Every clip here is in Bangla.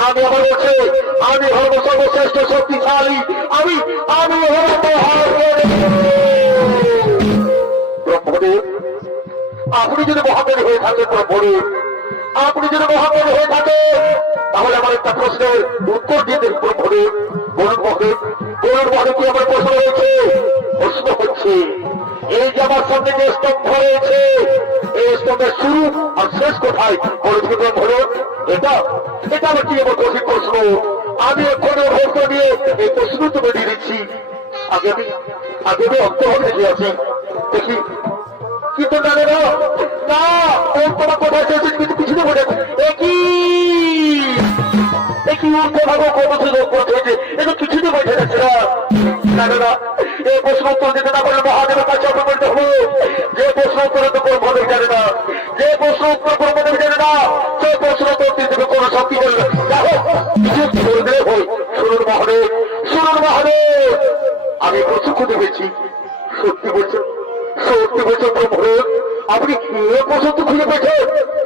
আমি আবার বলছি আমি হব সর্বশ্রেষ্ঠ শক্তিশালী, আমি আমি হব ব্রহ্মদেব। আপনি যদি মহাজ্ঞানী হয়ে থাকেন ব্রহ্মদেব, আপনি যদি মহাজ্ঞানী হয়ে থাকেন তাহলে আমার একটা প্রশ্নের উত্তর দিয়ে দেন ব্রহ্মদেব। বলুন মহাদেব, বলুন মহাদেব, কি আমার প্রশ্ন রয়েছে? প্রশ্ন হচ্ছে এই যে আমার সামনে যে স্তম্ভ রয়েছে, এই স্তম্ভের শুরু আর শেষ কোথায়? বলছি ব্রহ্মদেব, এটা এটা আমার কি এমন কঠিন প্রশ্ন? আমি এক্ষুনি ভক্ত নিয়ে এই প্রশ্ন তুমি দিয়ে দিচ্ছি। আগে আমি অন্তর দেখে আছি, দেখি কিন্তু জানে না না তোমার কোথায় চলছে কিন্তু কিছু তো বোঝা একই উঠতে ভাবো কত সুযোগ হয়েছে, এটা কিছুতে বোঝা যাচ্ছে না। জানে না এই প্রশ্ন উত্তর দিতে না পারলে মহাদেবের কাছে অপমানিত হবো। যে প্রশ্ন উত্তর তো ব্রহ্মদেব জানে না, যে প্রশ্ন উত্তর ব্রহ্মদেব জানে না, সে প্রশ্ন উত্তর দিতে কোনো শক্তি বলবে দেখো কিছু বলবে হই। শুনুন মহাদেব, শুনুন মহাদেব, আমি প্রশ্ন খুঁজে পেয়েছি। সত্যি বলছেন, সত্যি বলছেন ব্রহ্মদেব, আপনি এ পর্যন্ত খুঁজে পেয়েছেন?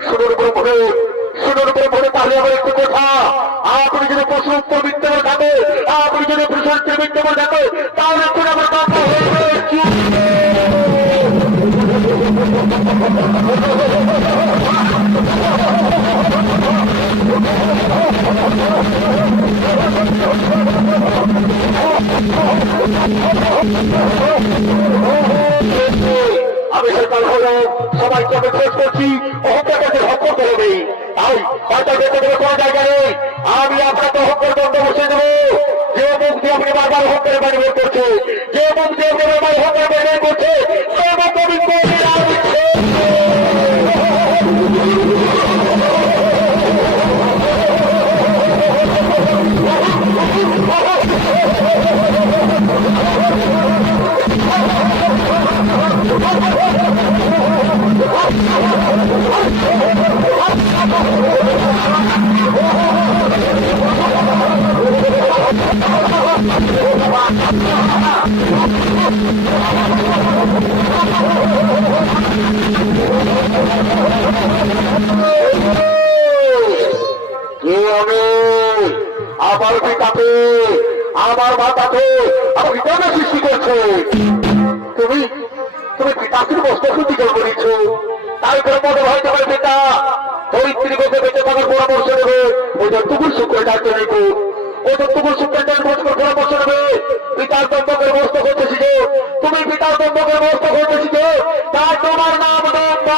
শুনুন ব্রহ্মদেব, শুনুন ব্রহ্মদেব, তাহলে আমার একটু কথা, আপনি যদি প্রশ্ন উত্তর বিদ্যমান থাকে, আপনি যদি প্রশ্ন উত্তর বিদ্যমান থাকে, তাহলে একটু আমার কথা আমি সরকার হলো সবাইকে আমি শেষ করছি, অহংকারকে হত্যা করে নেই, তাই হয়তো যেতে দেবে কোনো জায়গা নেই। আমি আপনাকে অহংকার দণ্ড বসে দেবো। যে মুখ দিয়ে আপনি বারবার অহংকারের বাড়ি বের করছে, যে মুখ দিয়ে আপনি বারবার অহংকার বাড়ি বের করছে, সে মুখ আমি আমার পিতাকে, আমার মাতাকে আমাকে কেন সৃষ্টি করছে? তুমি তুমি পিতাকে বস্ত্রশুদ্ধি করেছ, তাই করে মনে হয় তোমার পিতা ধরিত্রীকে বেঁচে থাকার পরামর্শ নেবে, ওই যতটুকুর শুক্রের ডাক্তার নেব, ওই যতটুকুর শুক্রের পরামর্শ নেবে। পিতার দম্ভকের বস্ত্র করতে শিখে, তুমি পিতার দম্ভকের বস্ত্র করতে শিখে, তাই তোমার নাম দম্ভ।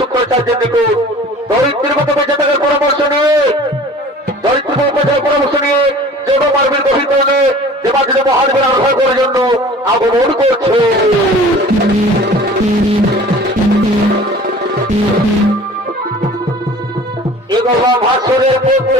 শুক্রাচার্যের নিকট দরিদ্রের মতো বেঁচে থাকার পরামর্শ নিয়ে, দরিদ্রের পরামর্শ নিয়ে যেন মার্বেল গভীর করলে যে মাঝে মহাদেবের আহ্বান করার জন্য আগমন করছে। এবং ভাস্করের পুত্র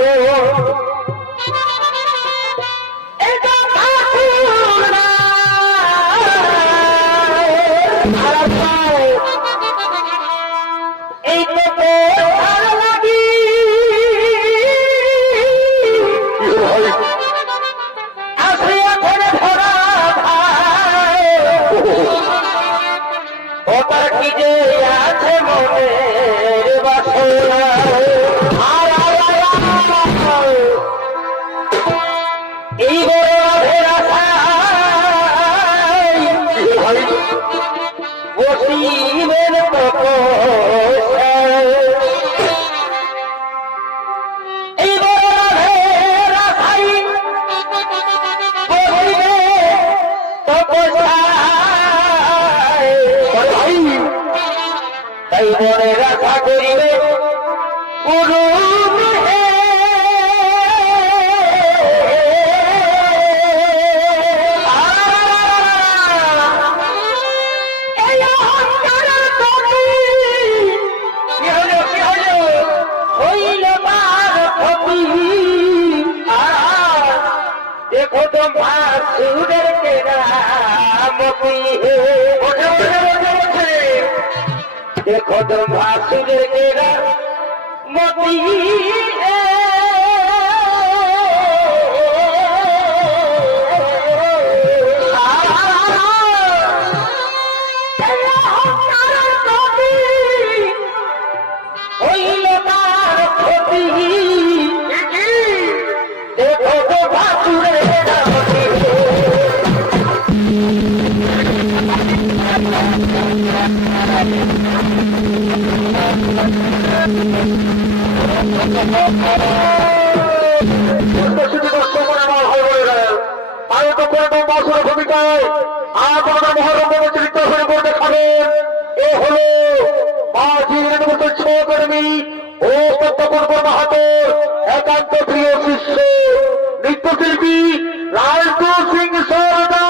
মনে রাখা করিবে গুরু হইল বা কদম ভাসুরের কেরামতি দেখো কদম ভাসুরের কেরামতি ভূমিকায় আপনারা মহারম্ভ চিত্র শুরু করে দেখাবেন। এ হলো কর্মী ও সত্যপূর্ব মাহাতোর একান্ত প্রিয় শিষ্য নৃত্যশিল্পী লালটু সিং সরদার।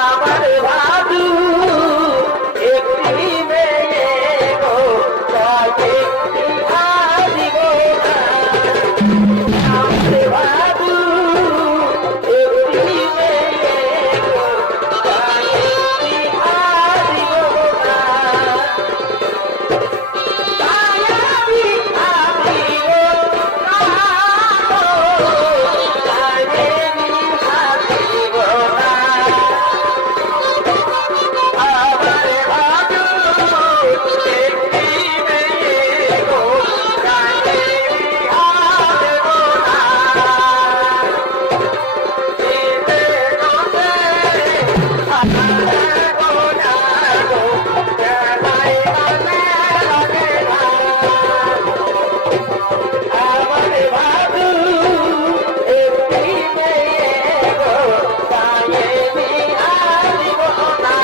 আমার ভাদু একটি মেয়ে গো তাকে দিব না আমার ভাদু একটি মেয়ে গো তাকে দিব না তাই আমি ভাবিব না তাই আমি ভাবিব না আমার ভাদু একটি মেয়ে গো তাকে দিব না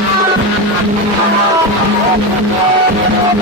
Thank you. Om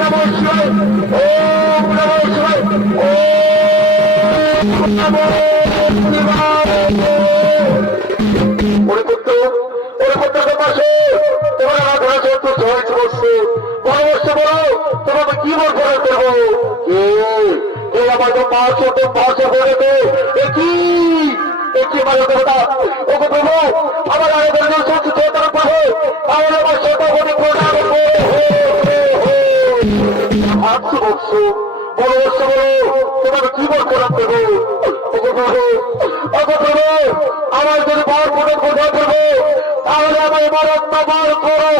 Namah Shivaya. ওম নমঃ শিবায় ওম নমঃ শিবায়। ওরে পুত্র পাশে তোমার আমার ঘোড়া চত্বর সবাই বসছে পরামর্শ বলো তোমাকে কি মন করার করবো আমার তো পাঁচ বলে তো একই মাঝে দেবতা ওকে প্রভু আমার আগে বলে সত্যি চেতার পাশে আমার আমার ছোট বলে প্রণাম ভাবছি বলছো পরামর্শ বলো তোমাকে কি মন করার করবো ওকে প্রভু আমার যদি বার মনে কোথায় করবো তাহলে আমার মারাত্ম বার করো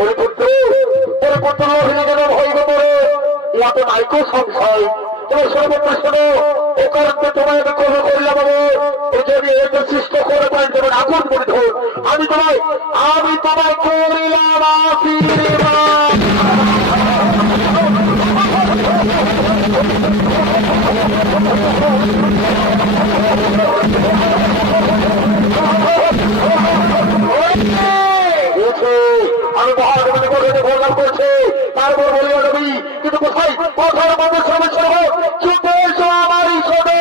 ওরে পুত্র অভিনয় যেন ভয় করে এত নাইকো সংশয় তোমার সর্বত্র শোনো ও কারণে তোমায় আমি কর্ম করলাম এই যদি এতে সৃষ্ট করে পান যেমন আগুন করে ধর আমি তোমায় করিলাম আশীর্বাদ। আমি মহাদেবের কথা প্রদান করছি তারপর বলি নবী কিন্তু কোথায় কথার মধ্যে সমস্যা হোক চুপে এসো আমার ঈশ্বরে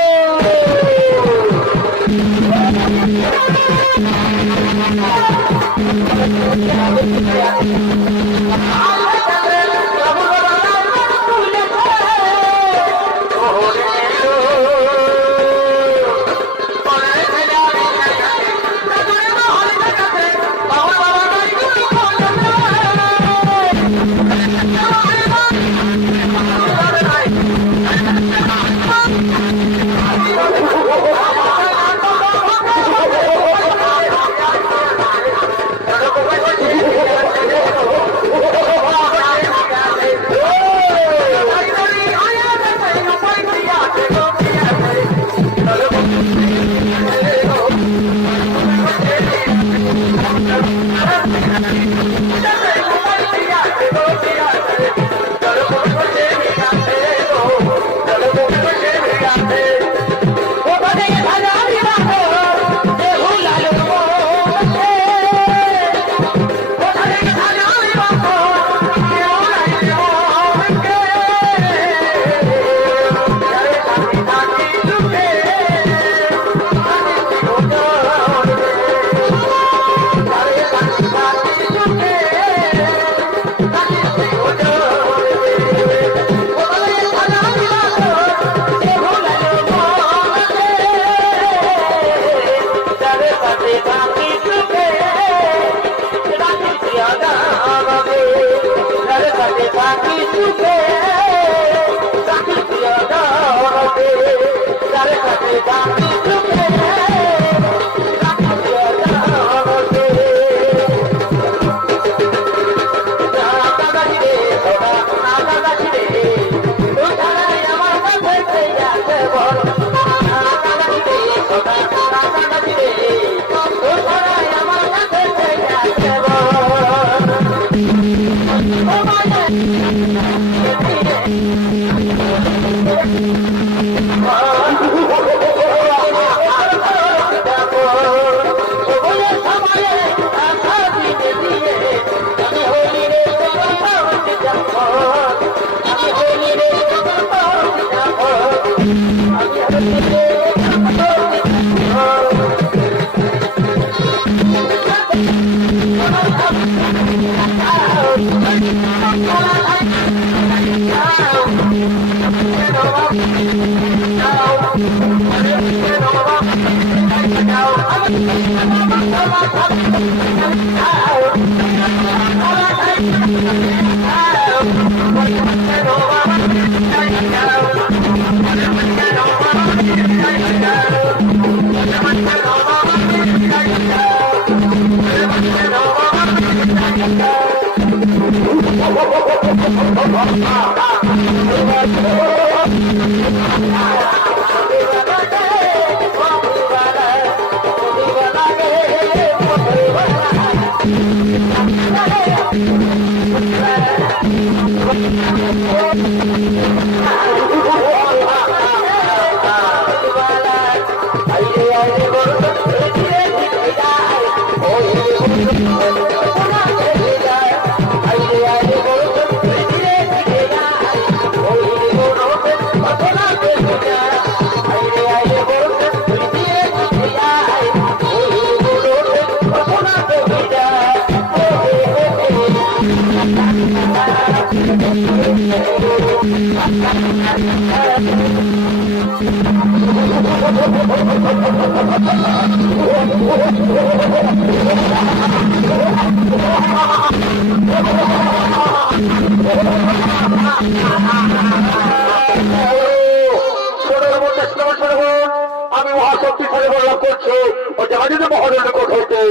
আমি মহাশক্তিশালী বললাম করছি ও জাহাজের মহাজনের কোঠ হইতে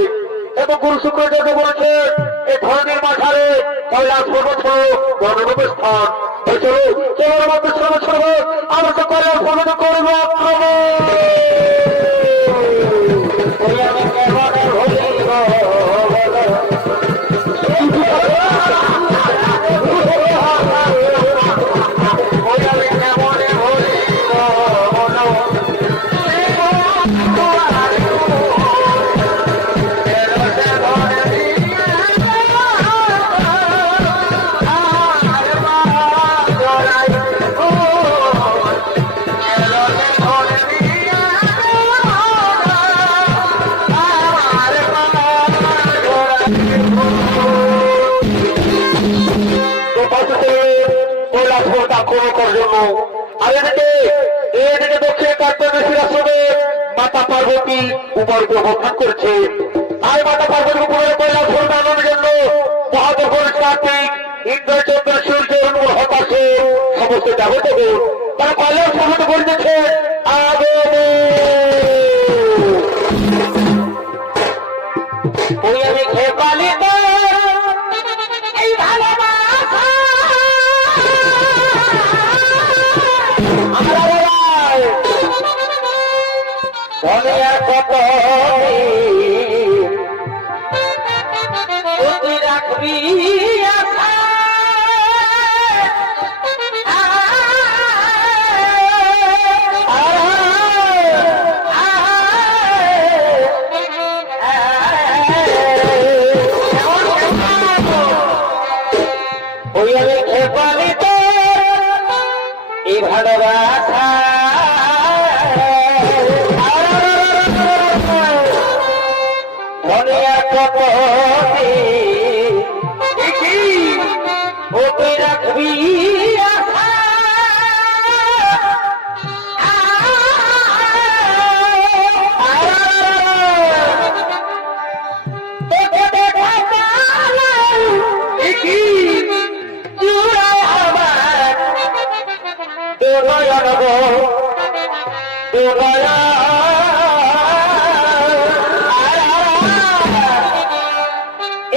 এবং গুরু শুক্রাচার্য বলেছেন এই ধরনের মাঝারে কৈলাস পর্বত গণরূপ স্থান চলো চলো মধ্যে শ্রম ছড়ব আমরা তো কৈলাস পর্বত করব আক্রমণ জন্য আর এদিকে দক্ষিণে কার্তবেশীর আশ্রমে মাতা পার্বতী উপর গ্রহণ করছে আর মাতা পার্বতী উপরে কৈলাস বানানোর জন্য মহাদখন কার্তিক ইন্দ্রচন্দ্র সূর্য হতাশে সমস্ত যাবতীয় তারা কৈলাস পর্বত করিতেছে আগে ওই আমি খেপালিত এই ভালোবাসা বলে কত তুই রাখবি আশা ওই আমি খেপালিত এই ভালোবাসা ও তুই রাখবি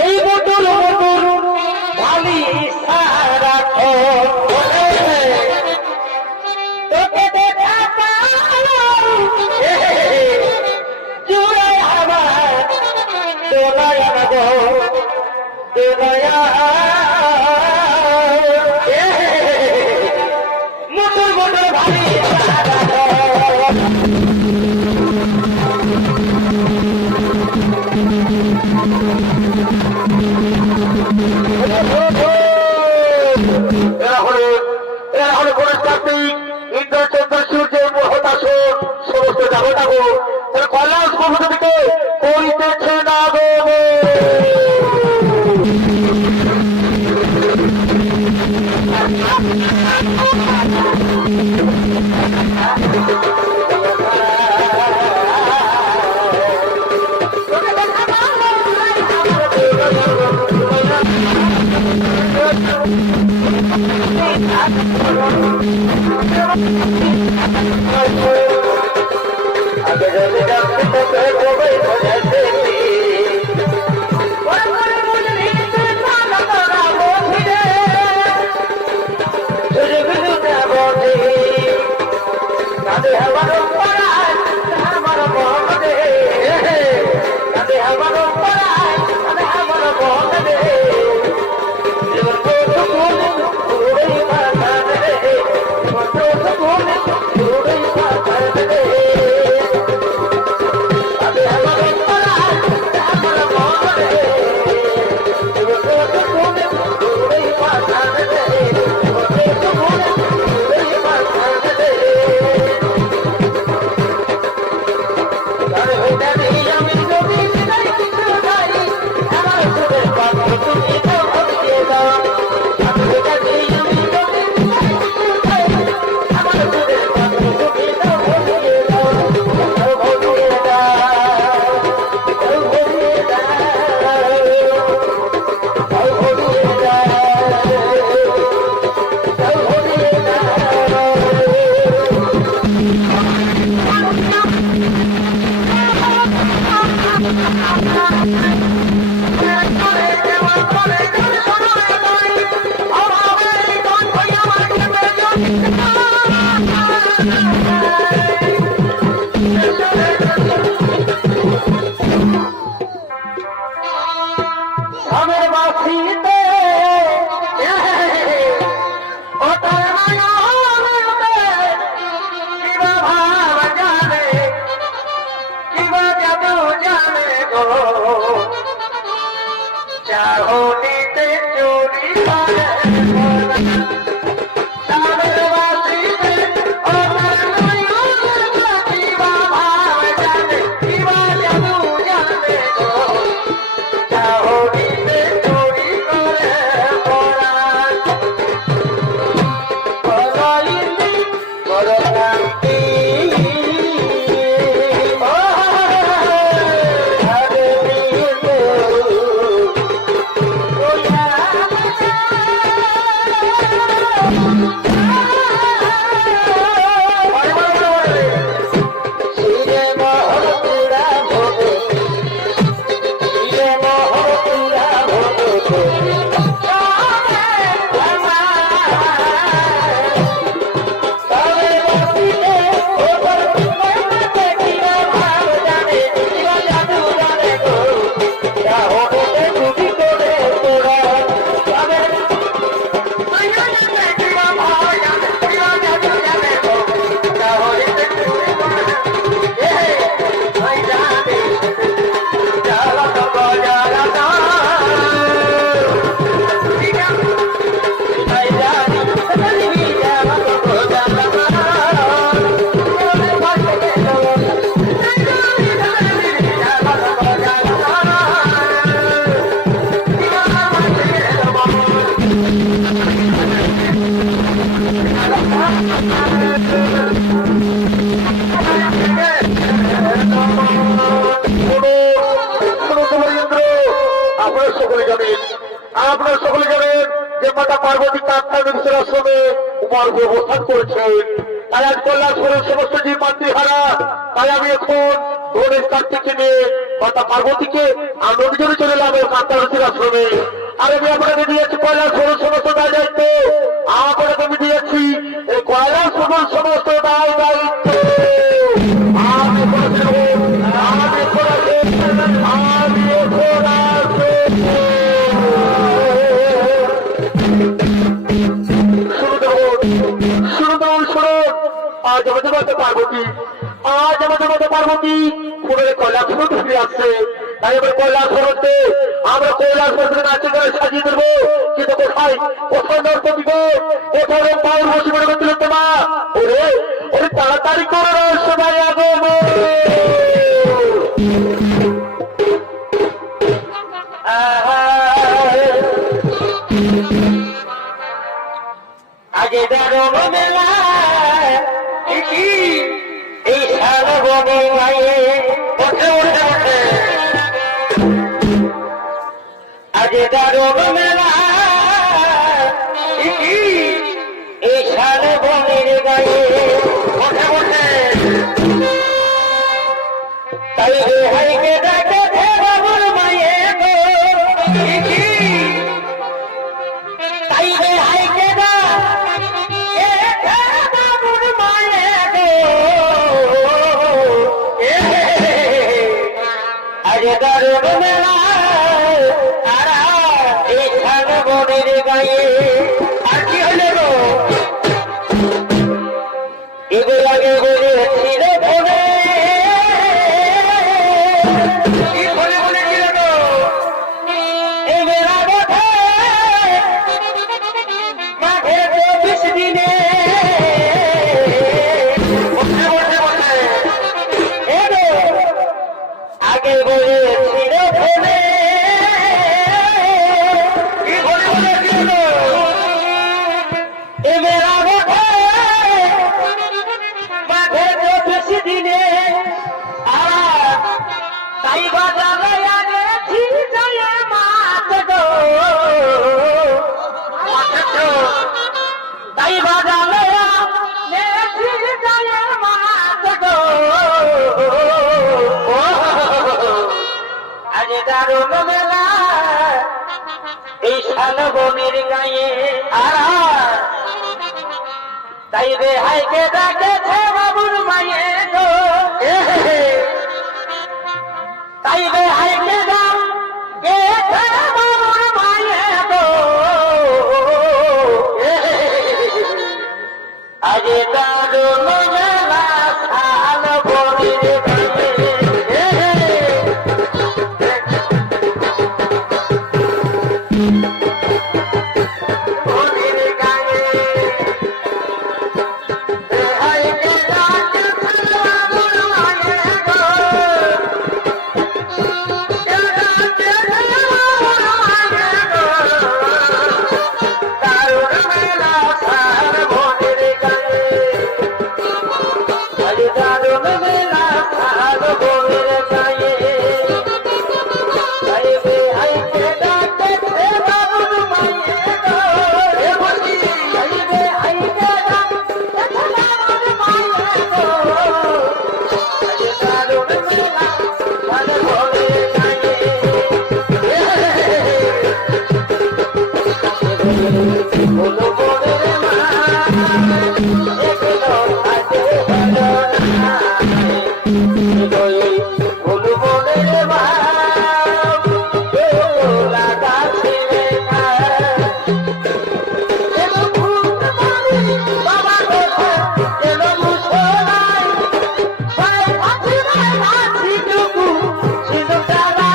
এই মধুর মধুর ভালি সারা তোকে দেখা জুড়ে আমার দোলায় গো দোলায়া মধুর মধুর ভালি সারা ইন্দ্রচন্দ্র সূর্যের হতাশন সমস্ত যাবো কৈলাস পর্বত দিকে করিতেছে না গো চাহনিতে চুরি করে মোরা সাদের বাসিতে ও মনুয়া কিবা ভাব জানে কিবা জাদু জানে গো চাহনিতে চুরি করে মোরা বলাইনি বড়ান্তি ও আরে নিয়ে আপনারা সকলে জানেন যে মাতা পার্বতী কাপ্তান আশ্রমে উমার অবস্থান করেছেন। তাই আজ কল্যাণপুরের সমস্ত যে মাতৃহারা, তাই আমি এখন ধনের কার্তিকে নিয়ে মাতা পার্বতীকে আনন্দজনে চলে এলাম কাপ্তান আশ্রমে। আর আমি আপনাকে দিয়েছি কল্যাণপুরের সমস্ত দায় দায়িত্ব, আপনাকে আমি দিয়েছি এই কল্যাণপুরের সমস্ত দায় দায়িত্ব। আমি করেছেন, আমি করেছেন, আমি এখন আসবো। আজ আমাদের মাতা পার্বতী, আজ আমাদের মাতা পার্বতী পুনরে কৈলাসপুর ফিরে আসছে। তাই আমরা কৈলাসপুর হচ্ছে, আমরা কৈলাসপুর থেকে নাচে করে সাজিয়ে দেবো। কিন্তু কোথায় কোথায় নর্ত দিব, কোথায় পাউর বসে মনে করছিল তোমা ওরে ওরে তাড়াতাড়ি করো সবাই আগে আগে দাঁড়ো মেলা এই সারা বনে মায়ে ওঠে ওঠে ওঠে আগে দাঁড়ো মেলা এই সারা বনের গায়ে ওঠে ওঠে তাই রে হাইকে ডাকে বাবুর মায়ে গো তাই রে হাইকে ডা আরে দারুণ মেলা তারা এই সাগরের গায়ে আর কি হলো গো এগুলো আগে বলেছিল বলে কি বলে বলেছিল গো এই মেলা বটে মাঠে 24 দিনে আগে বলেছিল বলে কি বলে বলেছিল এ মেলা বটে মাঠে 24 দিনে আর তাই বাজারে আনেছি যায় মাছ গো তাই বাজারে আনেছি যায় মাছ গো আরে দারুণ মেলা এই শালবনের গায়ে আর তাই রে হাইকে ডাকেছে বাবুর মায়ে গো তাই রে হাইকে ডাকেছে বাবুর মায়ে গো আরে দারুণ মেলা শালবনের গায়ে বনের গায়ে হাইকে রাতে আমার মায়ে গো রাতে আমার মায়ে গো দারুণ মেলা সার বনের গায়ে আরে দারুণ মেলা সার বনের গায়ে আইবে আইবে ডাকে রে বাবুর মায়ে গো রে বলি আইবে আইবে ডাকে রে বাবুর মায়ে গো আরে দারুণ মেলা সার বনের গায়ে বলো বনের মা এগুলো আজে ভালো না বলো বনের মা লাগা ছেলে না এলো ভূত মানে বাবা গো এলো মুছলাই ভাই হাতি টুকু ছিল তারা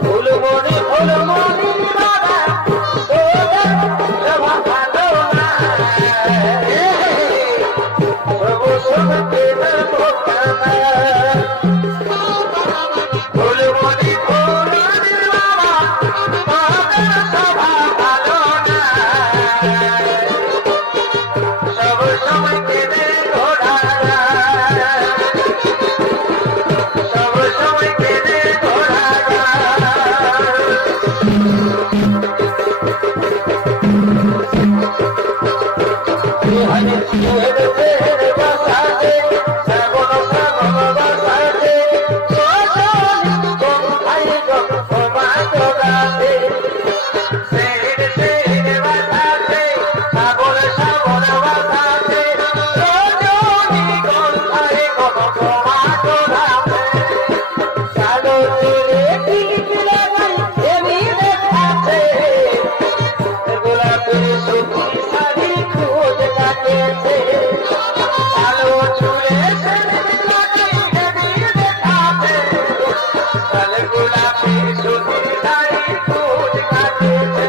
ফুলমণি বাবা ওদের জমা ভালো না সবু সবকে বোকানা ফুলমণি বাবা ওদের সভা ভালো না সব সময় কেঁদে ঘোড়া সব সময় কেঁদে ঘোড়া গোলাপের সুতি শাড়ি খোঁজ কাটেছে আলো ছুঁড়ে গোলাপের সুতি শাড়ি খোঁজ কাটেছে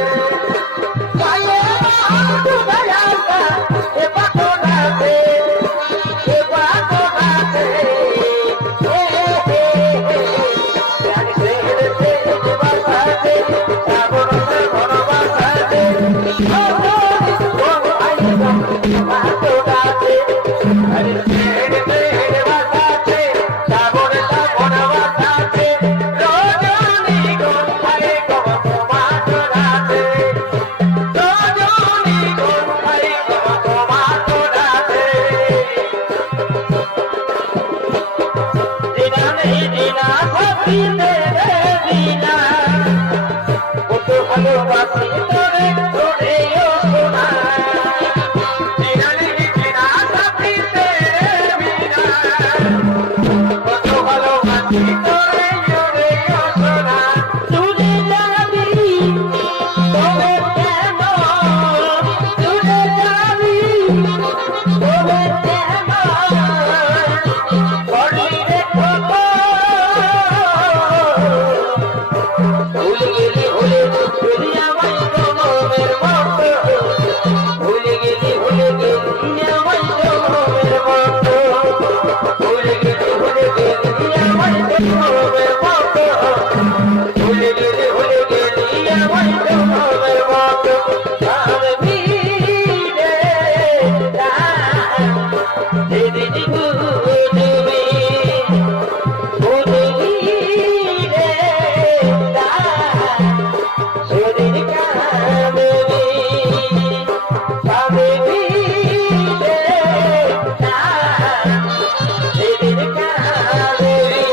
ভালোবাসি তোরে তোরেও সোনা কত ভালোবাসি তোরে তোরেও সোনা তুলে যাবি তবে কেন তুলে যাবি তবে কেন করলি রে খবর ভুলে গেলি হলে যদি আমায় জনমের মতো ভুলে গেলি আমায় জনমের মতো ভুলে গেলি আমায় জনমের মতো ভুলে গেলি আমায় জনমের মতো আমি ভিড়ে যেদিন বুঝবি বুঝবি রে সেদিন কাঁদবি কাঁদবি রে সেদিন কাঁদবি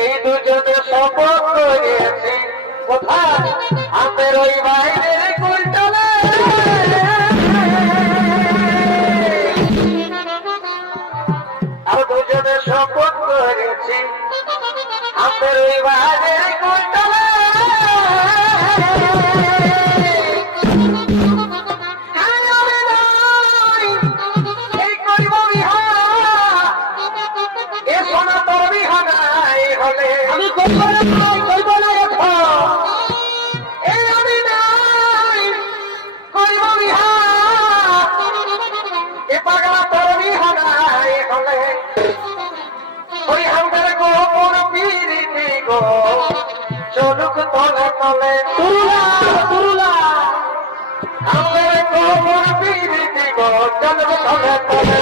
এই দুজনে শপথ করেছি কোথায় আমাদের ওই বাইরের কুলতলে আর দুজনে শপথ করেছি আমাদের ওই বাইরের কুলতলে এই করিব বিহা এ সোনা তোর বিহা নাই হলে আমি করব না এখন এই আমি নাই করিব বিহা এ পাগলা তোর বিহা নাই হলে ওই আমাদের গোপন পিরিতি গো চলুক তলে তলে তুরুলা তুরুলা আমাদের গোপন পিরিতি গো চলুক তলে তলে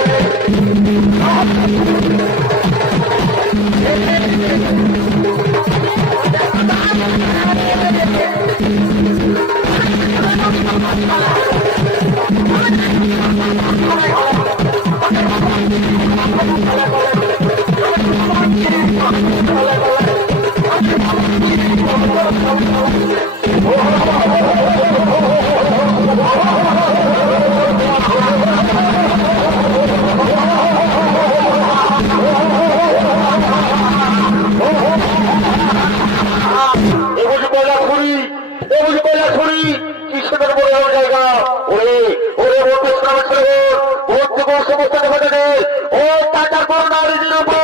কৃষ্ণের বড় জায়গা ওরে ওরে ভোট সমস্ত দেখা ও টাকার পর নারীদের উপর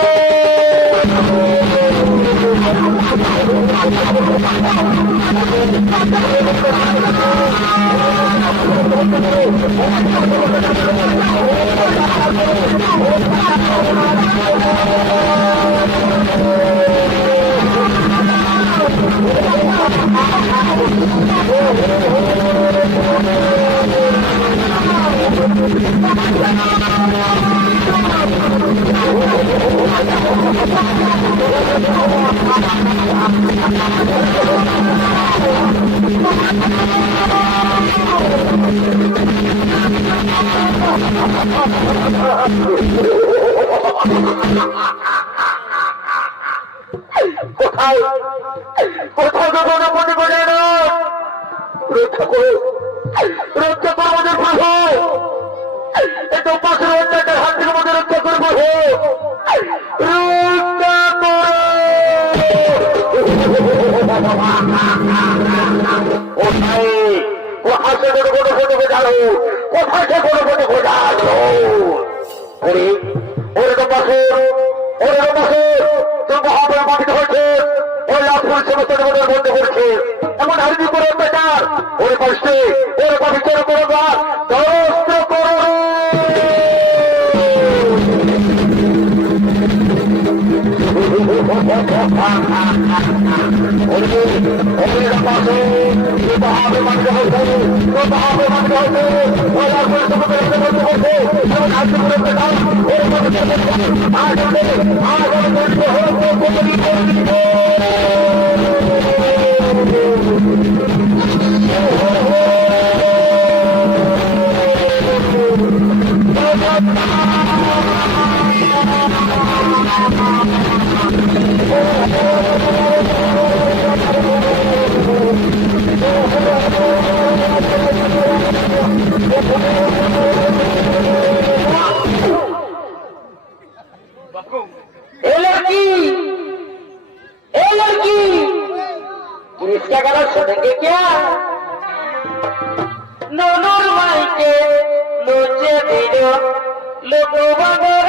কোথায় কোথায় গোপনে মনে করে রক্ষা করো আমাদের প্রভু এত পাশের অন্যায়ের হাত থেকে আমাদের রক্ষা করে প্রভু রক্ষা করো কোথায় সে কোনো কোনো ফটো খোঁজালো কোথায় সে কোনো ফটো খোঁজালো ওরে ওরে তো পাশের ওরে তো পাশের তোর মহাবল মাটিতে হয়েছে ওই লাভপুর সমস্ত জগতের বন্ধ করছে এমন হারিয়ে করে অত্যাচার ওরে কষ্টে ওরে পবিত্র করো না দরস্ত করো ননুর মাইকে নোচে দিল লোকবাগর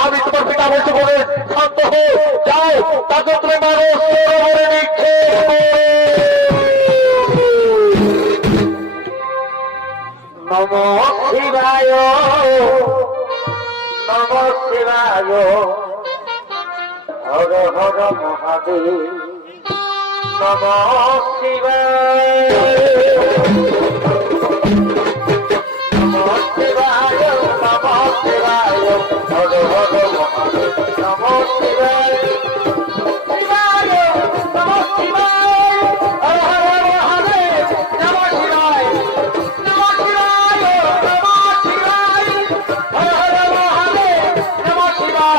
আমি তোমার পিতা বলছি বলে শান্ত হো, যাও তাকে তুমি মানুষ সরোবরে নিক্ষেপ নম শিবায় নম শিবায় হর হর মহাদেব নমঃ শিবায় নমঃ শিবায় নমঃ শিবায় হর হর মহাদেব নমঃ শিবায় শিবায় নমঃ শিবায় হর হর মহাদেব নমঃ শিবায় নমঃ শিবায় নমঃ শিবায় হর হর মহাদেব নমঃ শিবায়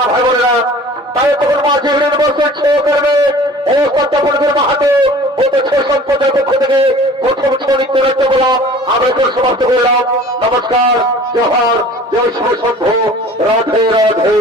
মাথায় বলে না তাই তখন মাঝে বছর ছ করবে ও সত্যাপনের মাহাতো ও তো ছ সম্প্রদায়ের পক্ষ থেকে প্রথম ছ নৃত্য রাজ্য বলা আমরা এখন সমাপ্ত করলাম। নমস্কার, জোহার, জয় শিব শম্ভু, রাধে রাধে।